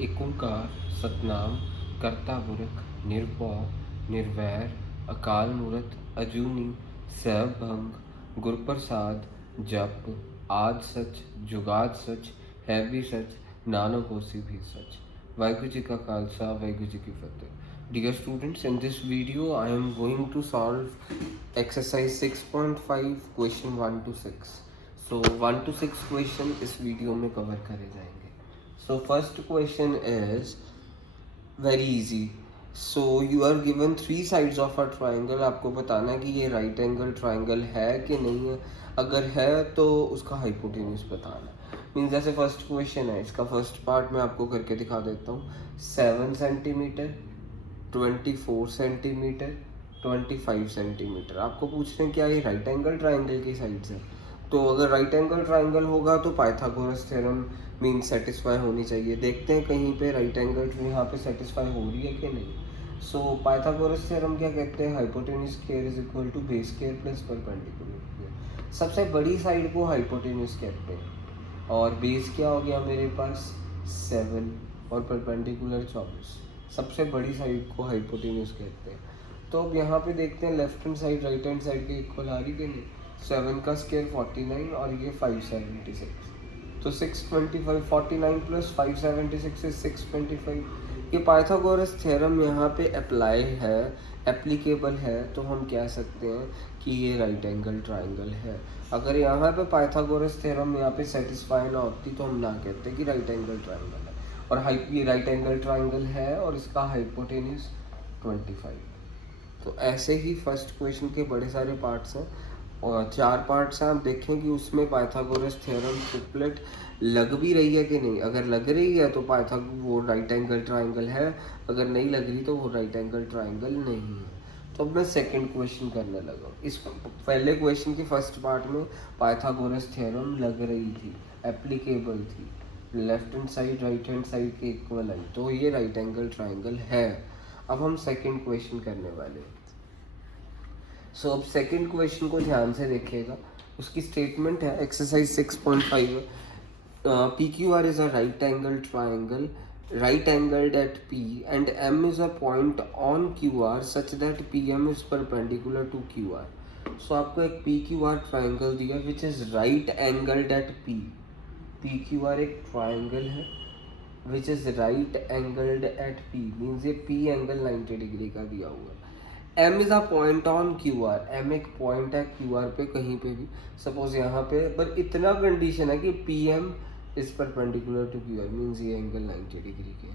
एक ओंकार सतनाम करता पुरख निर्भौ निर्वैर अकाल मूरत अजूनी सैभंग गुरप्रसाद जप आद सच जुगाद सच है भी सच नानक होसी भी सच। वाहिगुरु जी का खालसा वाहिगुरु जी की फतेह। Dear students, in this video I am going to solve exercise 6.5 question 1 to 6. So 1 to 6 question इस वीडियो में कवर करे जाएंगे। So first question is very easy. So you are given three sides of a triangle. आपको बताना है कि ये right angle triangle है कि नहीं है। अगर है तो उसका हाइपोटेन्यूज बताना है। मीन्स जैसे फर्स्ट क्वेश्चन है, इसका फर्स्ट पार्ट मैं आपको करके दिखा देता हूँ। 7 सेंटीमीटर, 24 सेंटीमीटर, 25 सेंटीमीटर। आपको पूछ रहे हैं क्या ये राइट एंगल ट्राइंगल की साइड्स है। तो अगर राइट एंगल ट्राइंगल होगा तो पाइथागोरस थ्योरम मीन सेटिस्फाई होनी चाहिए। देखते हैं कहीं पे राइट एंगल यहाँ पे सेटिस्फाई हो रही है कि नहीं। सो पाइथागोरस थ्योरम क्या कहते हैं, hypotenuse square is equal to base square plus perpendicular square. सबसे बड़ी साइड को हाइपोटेन्यूज कहते हैं और बेस क्या हो गया मेरे पास 7 और परपेंडिकुलर 24। सबसे बड़ी साइड को हाइपोटेन्यूज कहते हैं। तो अब यहाँ पे देखते हैं left hand side right hand side के इक्वल आ रही कि नहीं। 7 का स्क्वायर 49 और ये 576, तो 625 49 प्लस 576 इज 625। ये पाइथागोरस थ्योरम यहाँ पे अप्लाई है, एप्लीकेबल है, तो हम कह सकते हैं कि ये राइट एंगल ट्राइंगल है। अगर यहाँ पे पाइथागोरस थ्योरम यहाँ पे सेटिस्फाई ना होती तो हम ना कहते कि राइट एंगल ट्राइंगल है। और ये राइट एंगल ट्राइंगल है और इसका हाइपोटेन्यूज 25। तो ऐसे ही फर्स्ट क्वेश्चन के बड़े सारे पार्ट्स हैं और 4 पार्ट्स हैं। आप देखें कि उसमें पाइथागोरस थ्योरम ट्रिपलेट लग भी रही है कि नहीं। अगर लग रही है तो वो राइट एंगल ट्राइंगल है, अगर नहीं लग रही तो वो राइट एंगल ट्राइंगल नहीं है। तो अब मैं सेकंड क्वेश्चन करने लगा। इस पहले क्वेश्चन के फर्स्ट पार्ट में पाइथागोरस थ्योरम लग रही थी, एप्लीकेबल थी, left hand side right hand side के इक्वल आई, तो ये राइट एंगल ट्राइंगल है। अब हम सेकंड क्वेश्चन करने वाले हैं। सो अब सेकंड क्वेश्चन को ध्यान से देखिएगा। उसकी स्टेटमेंट है exercise 6.5, P Q R is a right angle triangle right angled at P and M is a point on QR such that PM is perpendicular to QR. So आपको एक PQR triangle दिया which is right angled at P. PQR एक triangle है which is right angled at P means ये P angle 90 degree का दिया हुआ है। M is a point on QR, M एक पॉइंट है QR पे कहीं पे भी, सपोज यहाँ पे, पर इतना कंडीशन है कि PM is perpendicular to QR means ये एंगल 90 डिग्री के।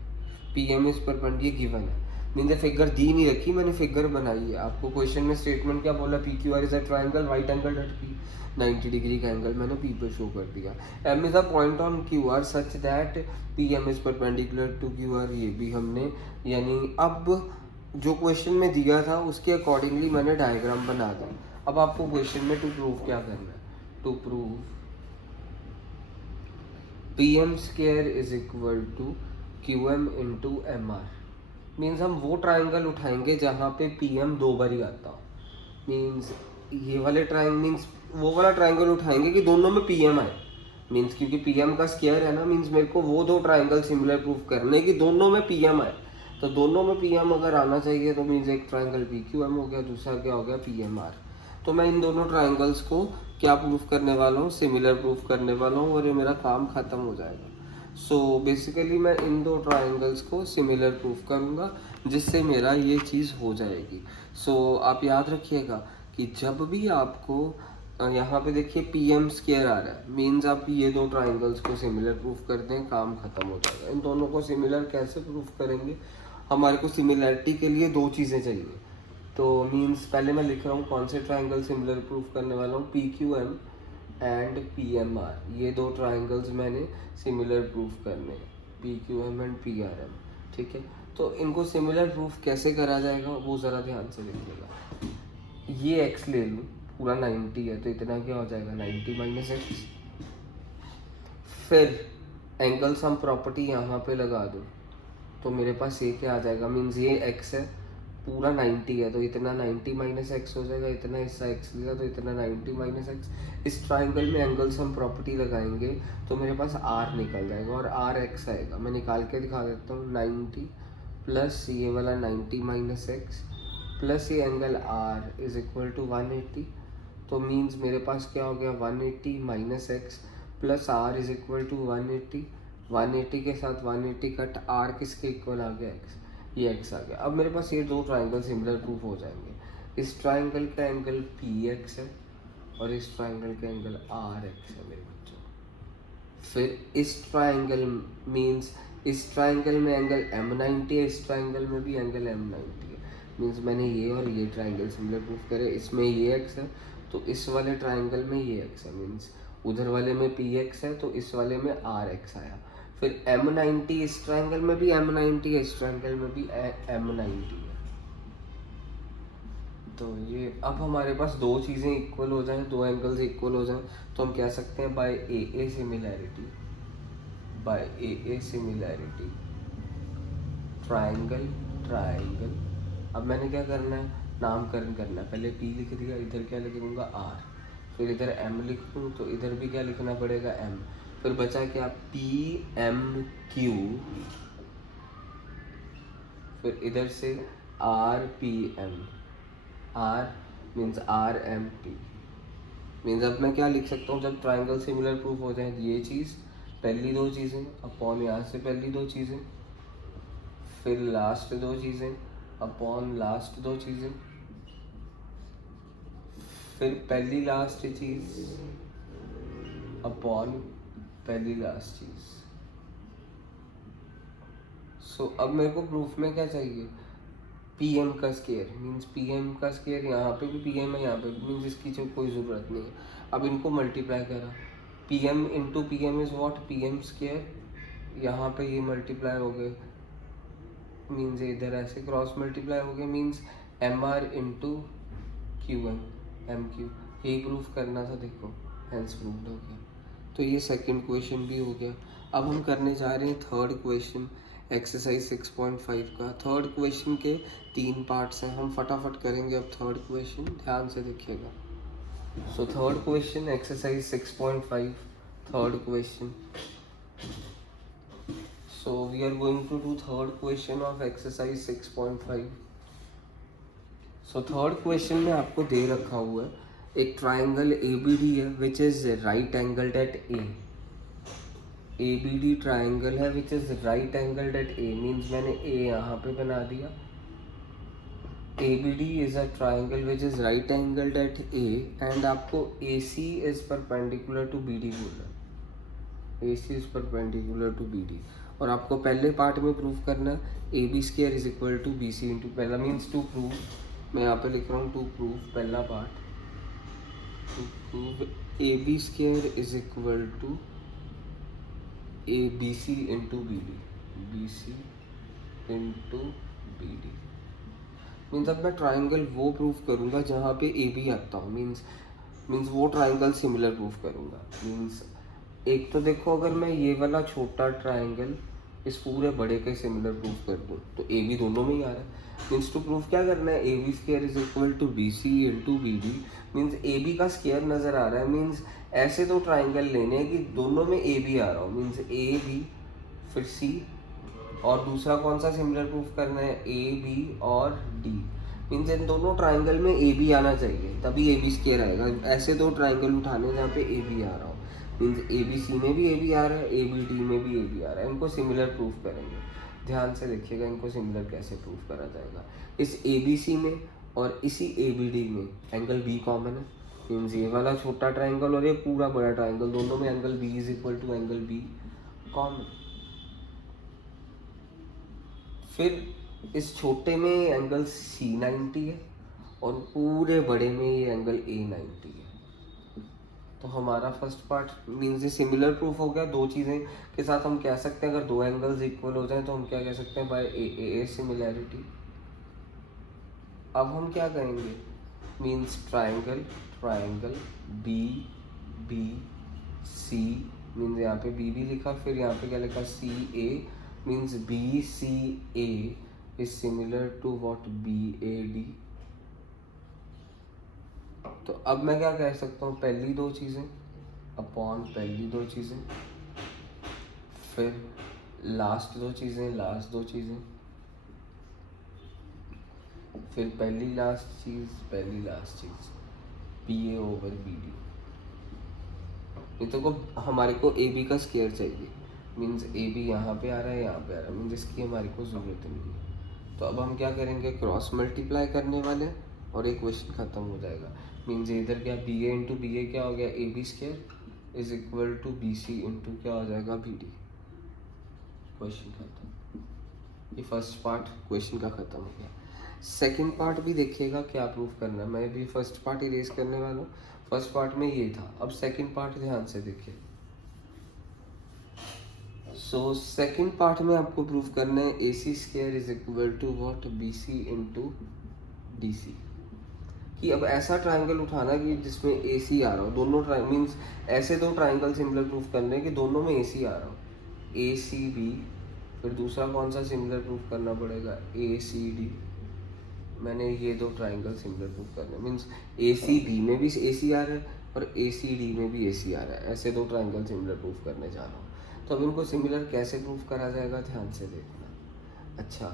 PM इज परपेंडिकुलर, ये गिवन है मीन्स ये फिगर दी नहीं रखी, मैंने फिगर बनाई है। आपको क्वेश्चन में स्टेटमेंट क्या बोला, PQR is a triangle right angle at P, 90 degree का एंगल मैंने P पे शो कर दिया। M is a point on QR such that PM is perpendicular to QR, ये भी हमने, यानी अब जो क्वेश्चन में दिया था उसके अकॉर्डिंगली मैंने डायग्राम बना दिया। अब आपको क्वेश्चन में टू प्रूव क्या करना है, to prove PM square is equal to QM into MR। Means हम वो ट्राइंगल उठाएंगे जहाँ पे PM 2 बार ही आता हो। मीन्स ये वाले ट्राइंगल मीन्स वो वाला ट्राइंगल उठाएंगे कि दोनों में PM आए। मीन्स क्योंकि PM का स्क्वायर है ना, मीन्स मेरे को वो दो ट्राइंगल सिमिलर प्रूफ करने कि दोनों में PM आए। तो दोनों में PM अगर आना चाहिए तो मीन्स एक ट्राइंगल PQM हो गया, दूसरा क्या हो गया PMR। तो मैं इन दोनों ट्राइंगल्स को क्या प्रूफ करने वाला हूँ, सिमिलर प्रूफ करने वाला हूँ और ये मेरा काम ख़त्म हो जाएगा। सो बेसिकली मैं इन दो ट्राइंगल्स को सिमिलर प्रूफ करूँगा जिससे मेरा ये चीज़ हो जाएगी। सो आप याद रखिएगा कि जब भी आपको यहाँ पे देखिए PM स्क्वायर आ रहा है मीन्स आप ये दो ट्राइंगल्स को सिमिलर प्रूफ करते हैं, काम ख़त्म हो जाएगा। इन दोनों को सिमिलर कैसे प्रूफ करेंगे, हमारे को सिमिलरिटी के लिए दो चीज़ें चाहिए। तो मीन्स पहले मैं लिख रहा हूँ कौन से ट्राइंगल सिमिलर प्रूफ करने वाला हूँ, PQM एंड PMR। ये दो ट्राइंगल्स मैंने सिमिलर प्रूफ करने हैं, PQM एंड PRM। ठीक है, तो इनको सिमिलर प्रूफ कैसे करा जाएगा वो ज़रा ध्यान से देखिएगा। ये x ले लूँ, पूरा 90 है तो इतना क्या हो जाएगा 90 माइनस एक्स। फिर एंगल सम प्रॉपर्टी यहाँ पे लगा दूँ तो मेरे पास ये क्या आ जाएगा, मीन्स ये x है पूरा 90 है तो इतना 90 माइनस एक्स हो जाएगा, इतना हिस्सा एक्स लिया तो इतना 90 माइनस एक्स। इस ट्राइंगल में एंगल्स हम प्रॉपर्टी लगाएंगे तो मेरे पास आर निकल जाएगा और आर एक्स आएगा। मैं निकाल के दिखा देता हूँ। 90 प्लस ये वाला 90 माइनस एक्स प्लस ये angle R is equal to 180। तो मीन्स मेरे पास क्या हो गया, 180 minus x plus R is equal to 180। 180 के साथ 180 कट, आर किसके इक्वल आ गया, एक्स, ये एक्स आ गया। अब मेरे पास ये दो ट्राइंगल सिमिलर प्रूफ हो जाएंगे। इस ट्राइंगल का एंगल पी एक्स है और इस ट्राइंगल का एंगल आर एक्स है मेरे बच्चों। फिर इस ट्राइंगल मीन्स इस ट्राइंगल में एंगल M90 है, इस ट्राइंगल में भी एंगल M90 है। मीन्स मैंने ये और ये ट्राइंगल सिमिलर प्रूफ करे। इसमें ये एक्स है तो इस वाले ट्राइंगल में ये एक्स है। मीन्स उधर वाले में पी एक्स है तो इस वाले में आर एक्स आया। फिर M90 इस ट्राइंगल में भी M90 है, इस ट्राइंगल में भी M90 है। तो ये अब हमारे पास दो चीज़ें इक्वल हो जाएं, दो एंगल्स इक्वल हो जाएं तो हम कह सकते हैं by a similarity, by a similarity triangle triangle. अब मैंने क्या करना है, नामकरण करना है। पहले P लिख दिया, इधर क्या लिख दूँगा R, फिर इधर M लिख दूँ तो इधर भी क्या लिखना पड़ेगा M। फिर बचा क्या, PMQ, फिर इधर से RPM, R means RMP। Means अब मैं क्या लिख सकता हूँ, जब ट्राइंगल सिमिलर प्रूफ हो जाए, ये चीज़ पहली दो चीज़ें अपॉन यहाँ से पहली दो चीज़ें, फिर लास्ट दो चीज़ें अपॉन लास्ट दो चीज़ें, फिर पहली लास्ट चीज़ अपॉन पहली लास्ट चीज़। सो अब मेरे को प्रूफ में क्या चाहिए, पी एम का स्केयर। मीन्स पी एम का स्केयर यहाँ पे भी पी एम है, यहाँ पे भी, मीन्स इसकी जो कोई ज़रूरत नहीं है। अब इनको मल्टीप्लाई करा, P M into P M is what, P M square. यहाँ पे ये मल्टीप्लाई हो गए, मीन्स इधर ऐसे क्रॉस मल्टीप्लाई हो गए, means M R into Q M, M Q. यही प्रूफ करना था, देखो हेंस प्रूव्ड हो गया। तो ये सेकंड क्वेश्चन भी हो गया। अब हम करने जा रहे हैं थर्ड क्वेश्चन, एक्सरसाइज 6.5 का। थर्ड क्वेश्चन के 3 पार्ट्स हैं, हम फटाफट करेंगे अब थर्ड क्वेश्चन, ध्यान से देखिएगा। So third question exercise 6.5, third question. So we are going to do third question of exercise 6.5. So third question में आपको दे रखा हुआ है एक ट्राइंगल ABD है which is right angled at A. ABD triangle है which is right angled at A, means मैंने A यहाँ पे बना दिया। ABD is a triangle which is right angled at A and आपको AC is perpendicular to BD बोला, AC is perpendicular to BD। और आपको पहले पार्ट में प्रूव करना A B square is equal to B C into, पहला means to prove, मैं यहाँ पे लिख रहा हूँ टू प्रूव, पहला part to prove A B square is equal to A B C into B D, B C into B D. Means अब मैं ट्राइंगल वो प्रूफ करूँगा जहाँ पे ए बी आता हूँ, मीन्स वो ट्राइंगल सिमिलर प्रूफ करूँगा। मीन्स एक तो देखो, अगर मैं ये वाला छोटा ट्राइंगल इस पूरे बड़े के सिमिलर प्रूफ कर दूँ तो ए बी दोनों में ही आ रहा है। मीन्स टू प्रूफ क्या करना है, A B square is equal to B C into B D. Means A B का स्केयर नज़र आ रहा है, मीन्स ऐसे दो ट्राइंगल लेने हैं कि दोनों में ए बी आ रहा हो, मीन्स ए बी फिर सी, और दूसरा कौन सा सिमिलर प्रूफ करना है, ए बी और डी। मीन्स इन दोनों ट्राइंगल में ए बी आना चाहिए तभी ए बी स्केयर आएगा। ऐसे दो ट्राइंगल उठाने जहाँ पे ए बी आ रहा हो, मीन्स ए बी सी में भी ए बी आ रहा है, ए बी डी में भी ए बी आ रहा है, इनको सिमिलर प्रूफ करेंगे। ध्यान से देखिएगा इनको सिमिलर कैसे प्रूफ करा जाएगा। इस ए बी सी में और इसी ए बी डी में एंगल बी कॉमन है, मीन्स ये वाला छोटा ट्राइंगल और ये पूरा बड़ा ट्राइंगल, दोनों में angle B is equal to angle B common. फिर इस छोटे में एंगल C90 है और पूरे बड़े में ये एंगल A90 है। तो हमारा फर्स्ट पार्ट मीन्स ये सिमिलर प्रूफ हो गया। दो चीज़ें के साथ हम कह सकते हैं अगर दो एंगल्स इक्वल हो जाएं तो हम क्या कह सकते हैं, बाय ए सिमिलैरिटी। अब हम क्या करेंगे, means triangle triangle B B C, means यहाँ पे बी बी लिखा, फिर यहाँ पे क्या लिखा, C A, means B C A is similar to what BAD। तो अब मैं क्या कह सकता हूँ, पहली दो चीज़ें अपॉन पहली दो चीज़ें, फिर लास्ट दो चीज़ें, फिर पहली लास्ट चीज़ PA ओवर BD। ये तो हमारे को AB का स्केयर चाहिए, मीन्स AB यहाँ पे आ रहा है, मीन्स इसकी हमारे को ज़रूरत नहीं है। तो अब हम क्या करेंगे, क्रॉस मल्टीप्लाई करने वाले और एक क्वेश्चन ख़त्म हो जाएगा। मीन्स इधर क्या BA इंटू BA क्या हो गया, AB square is equal to BC into क्या हो जाएगा BD। क्वेश्चन खत्म। ये फर्स्ट पार्ट क्वेश्चन का ख़त्म हो गया। सेकंड पार्ट भी देखिएगा क्या प्रूव करना है। मैं भी फर्स्ट पार्ट इरेज करने वाला हूँ, फर्स्ट पार्ट में ये था। अब सेकंड पार्ट ध्यान से देखिए। सो सेकंड पार्ट में आपको प्रूव करना है AC square is equal to what, BC into DC। कि अब ऐसा ट्राइंगल उठाना कि जिसमें AC आ रहा हो, दोनों मीन्स ऐसे दो ट्राइंगल सिमिलर प्रूफ करने कि दोनों में AC आ रहा हो, ACB। फिर दूसरा कौन सा सिमिलर प्रूफ करना पड़ेगा, ACD। मैंने ये दो ट्राइंगल सिमिलर प्रूफ करने, मीन्स ACB में भी AC आ रहा है और ACD में भी AC आ रहा है, ऐसे दो ट्राइंगल सिमिलर प्रूफ करने जा रहा हूँ। तो अब इनको सिमिलर कैसे प्रूफ करा जाएगा, ध्यान से देखना। अच्छा,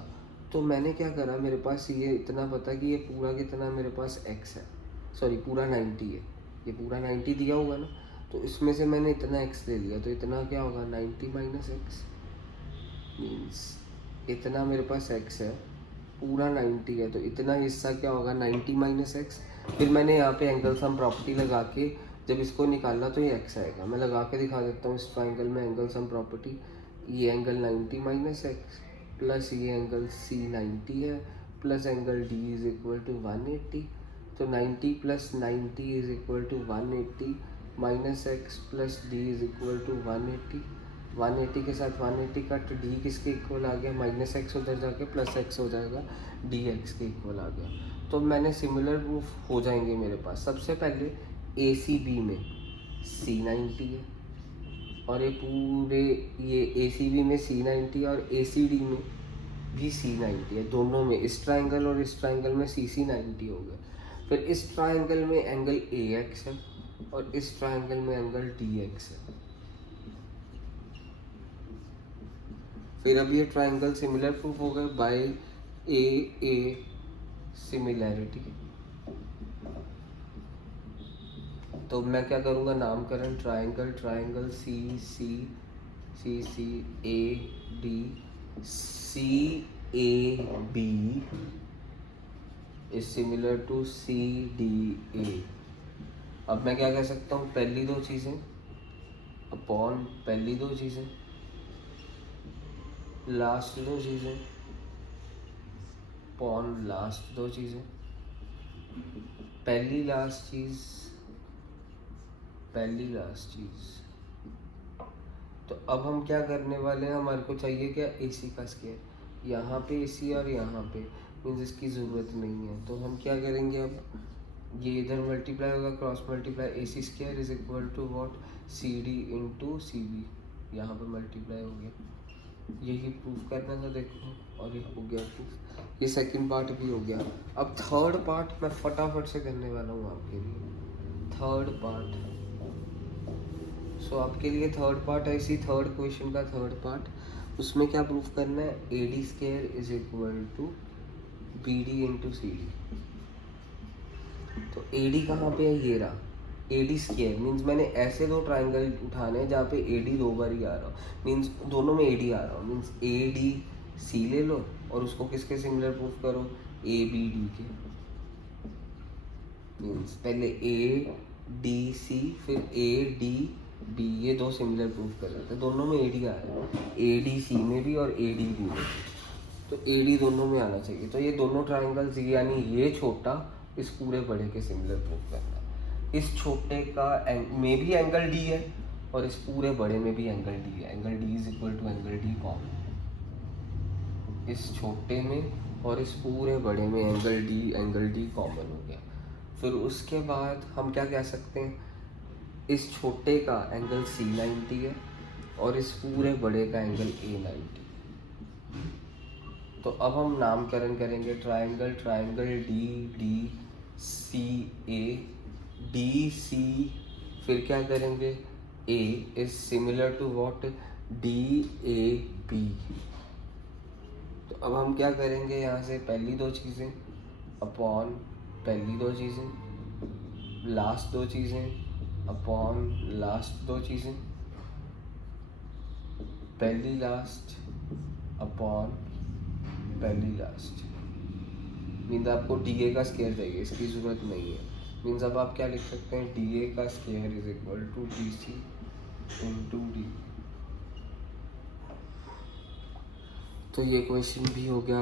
तो मैंने क्या करा, मेरे पास ये इतना पता कि ये पूरा कितना मेरे पास x है, सॉरी पूरा 90 है, ये पूरा 90 दिया होगा ना, तो इसमें से मैंने इतना x ले लिया, तो इतना क्या होगा 90 माइनस एक्स, मीन्स इतना मेरे पास x है, पूरा 90 है, तो इतना हिस्सा क्या होगा 90 माइनस एक्स। फिर मैंने यहाँ पे एंगल सम प्रॉपर्टी लगा के जब इसको निकाला तो ये x आएगा। मैं लगा के दिखा देता हूँ इस ट्राइंगल में एंगल सम प्रॉपर्टी। ये एंगल 90 माइनस एक्स प्लस ये एंगल C 90 है plus angle D is equal to 180। तो 90 plus 90 is equal to 180 minus x plus D is equal to 180। 180 के साथ 180 कट, D किसके इक्वल आ गया, माइनस एक्स उधर जाके प्लस एक्स हो जाएगा, DX के इक्वल आ गया। तो मैंने सिमिलर प्रूफ हो जाएंगे मेरे पास। सबसे पहले ACB में C 90 है और ये पूरे ये ACB में C 90 और ACD में भी C 90 है, दोनों में, इस ट्राइंगल और इस ट्राइंगल में CC 90 हो गया। फिर इस ट्राइंगल में एंगल AX है और इस ट्राइंगल में एंगल DX है। फिर अब ये ट्राइंगल सिमिलर प्रूफ हो गए बाय A सिमिलैरिटी। तो मैं क्या करूँगा, नामकरण triangle CC AD CAB is similar to CDA। अब मैं क्या कह सकता हूँ, पहली दो चीज़ें अपॉन पहली दो चीज़ें, लास्ट दो चीज़ें अपॉन लास्ट दो चीज़ें, पहली लास्ट चीज़। तो अब हम क्या करने वाले हैं, हमारे को चाहिए क्या, AC का स्क्वायर। यहाँ पे AC और यहाँ पे, मीन्स इसकी ज़रूरत नहीं है। तो हम क्या करेंगे, अब ये इधर मल्टीप्लाई होगा, cross multiply, AC square is equal to what, CD into CB। यहाँ पर मल्टीप्लाई हो गया, यही प्रूफ करना था देखो, और ये हो गया प्रूफ। ये सेकंड पार्ट भी हो गया। अब थर्ड पार्ट मैं फटाफट से करने वाला हूँ आपके लिए, थर्ड पार्ट। सो आपके लिए थर्ड पार्ट है, इसी थर्ड क्वेश्चन का थर्ड पार्ट। उसमें क्या प्रूफ करना है, AD square is equal to BD into CD। तो AD कहाँ पे है, ये रहा AD स्क्वायर, मीन्स मैंने ऐसे दो ट्राइंगल उठाने हैं जहाँ पे AD दो बार ही आ रहा हो, मीन्स दोनों में AD आ रहा हो, मीन्स ADC ले लो और उसको किसके सिमिलर प्रूफ करो, ABD के। मीन्स पहले ADC फिर ADB, ये दो सिमिलर प्रूफ कर रहे थे, दोनों में AD आ रहा है, ADC में भी और ADB में भी। तो AD दोनों में आना चाहिए। तो ये दोनों ट्राइंगल्स, यानी ये छोटा इस पूरे बड़े के सिमिलर प्रूफ करना है। इस छोटे का में भी एंगल D है और इस पूरे बड़े में भी एंगल D है। Angle D is equal to angle D common, इस छोटे में और इस पूरे बड़े में एंगल D कॉमन हो गया। फिर उसके बाद हम क्या कह सकते हैं, इस छोटे का एंगल C 90 है और इस पूरे बड़े का एंगल A 90। तो अब हम नामकरण करेंगे। Triangle, triangle D D C A, D C, फिर क्या करेंगे, A is similar to what, D A B. तो अब हम क्या करेंगे, यहाँ से पहली दो चीज़ें अपॉन पहली दो चीज़ें, लास्ट दो चीज़ें अपॉन लास्ट दो चीज़ें, पहली लास्ट अपॉन पहली लास्ट। मीन्स आपको डी ए का स्केयर चाहिए, इसकी ज़रूरत नहीं है। मीन्स अब आप क्या लिख सकते हैं, डी ए का square is equal to D C into D. तो ये क्वेश्चन भी हो गया।